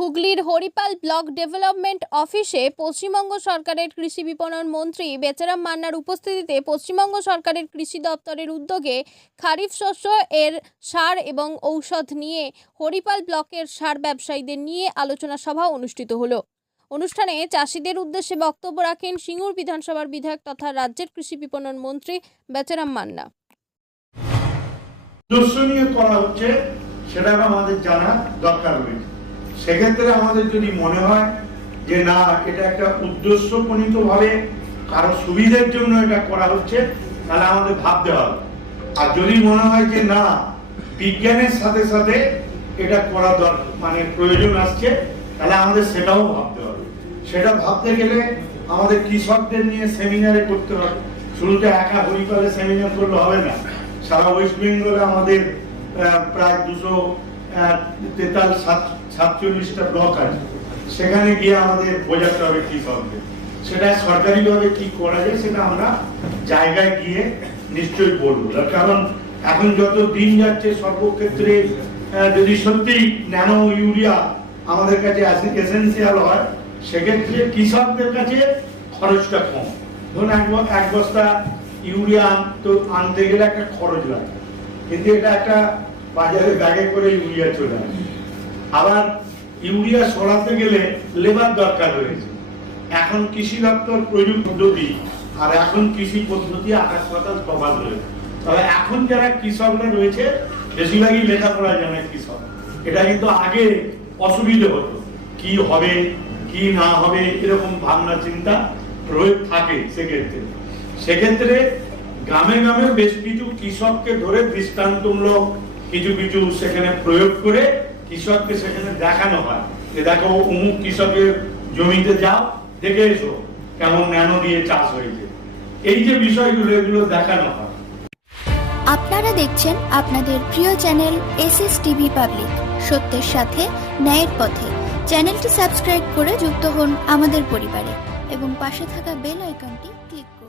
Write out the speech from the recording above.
হুগলির Haripal block development অফিসে পশ্চিমবঙ্গ সরকারের কৃষি বিপণন মন্ত্রী বেচারাম মান্নার উপস্থিতিতে পশ্চিমবঙ্গ সরকারের কৃষি দপ্তরের উদ্যোগে খারিফ শস্য এর সার এবং ঔষধ নিয়ে হরিপাল ব্লকের সার ব্যবসায়ীদের নিয়ে আলোচনা সভা অনুষ্ঠিত হলো। অনুষ্ঠানে চাষিদের উদ্দেশ্যে বক্তব্য রাখেন সিঙ্গুর বিধানসভার বিধায়ক তথা রাজ্যের কৃষি বিপণন মন্ত্রী বেচারাম মান্না। দর্শনীয় করা হচ্ছে সেটা আমাদের জানা দরকার রয়েছে। সেক্ষেত্রে আমাদের যদি মনে হয় যে না এটা একটা উদ্দেশ্যপ্রণীতভাবে কারো সুবিধার জন্য এটা করা হচ্ছে, তাহলে আমাদের ভাবতে হবে। আর যদি মনে হয় যে না বিজ্ঞানের সাথে সাথে এটা করা দরকার মানে প্রয়োজন আসছে, তাহলে আমাদের সেটাও ভাবতে হবে। সেটা ভাবতে গেলে আমাদের কৃষকদের নিয়ে সেমিনারে করতে হবে। শুরুতে একা হরিপালে সেমিনার করলে হবে না। সারা ওয়েস্ট বেঙ্গলে আমাদের প্রায় 247টা ব্লক আছে, সেখানে গিয়ে আমাদের বোঝাতে হবে কৃষকদের। সেটা সরকারিভাবে কি করা যায় সেটা আমরা জায়গায় গিয়ে নিশ্চয়ই বলবো। কারণ এখন যত দিন যাচ্ছে সর্বক্ষেত্রে যদি সত্যি ন্যানো ইউরিয়া আমাদের কাছে এসেন্সিয়াল হয়, সেক্ষেত্রে কৃষকদের কাছে খরচটা কম। ধরুন এক বস্তা ইউরিয়া তো আনতে গেলে একটা খরচ লাগে, কিন্তু এটা একটা বাজারে ব্যাগে করে ইউরিয়া চলে আসে। আবার ইউরিয়া সরাতে গেলে লেবার দরকার রয়েছে। এখন কৃষি দপ্তর প্রযুক্তি পদ্ধতি আর এখন কৃষি পদ্ধতি আকাশ পাতাল তফাৎ রয়েছে। তবে এখন যারা কৃষকরা রয়েছে বেশিরভাগই লেখাপড়া জানে কৃষক। এটা কিন্তু আগে অসুবিধে হতো, কি হবে কি না হবে এরকম ভাবনা চিন্তা থাকে। সেক্ষেত্রে গ্রামে গ্রামে বেশ কিছু কৃষককে ধরে দৃষ্টান্তমূলক কিছু সেখানে প্রয়োগ করে কৃষককে সেখানে দেখানো হয় যে দেখো অমুক কৃষকের জমিতে যাও, দেখে এসো কেমন ন্যানো দিয়ে চাষ হয়েছে। এই যে বিষয়গুলো এগুলো দেখানো হয়। আপনারা দেখছেন আপনাদের প্রিয় চ্যানেল এসএস টিভি পাবলিক, সত্যের সাথে ন্যায়ের পথে। চ্যানেলটি সাবস্ক্রাইব করে যুক্ত হন আমাদের পরিবারে এবং পাশে থাকা বেল আইকনটি ক্লিক করুন।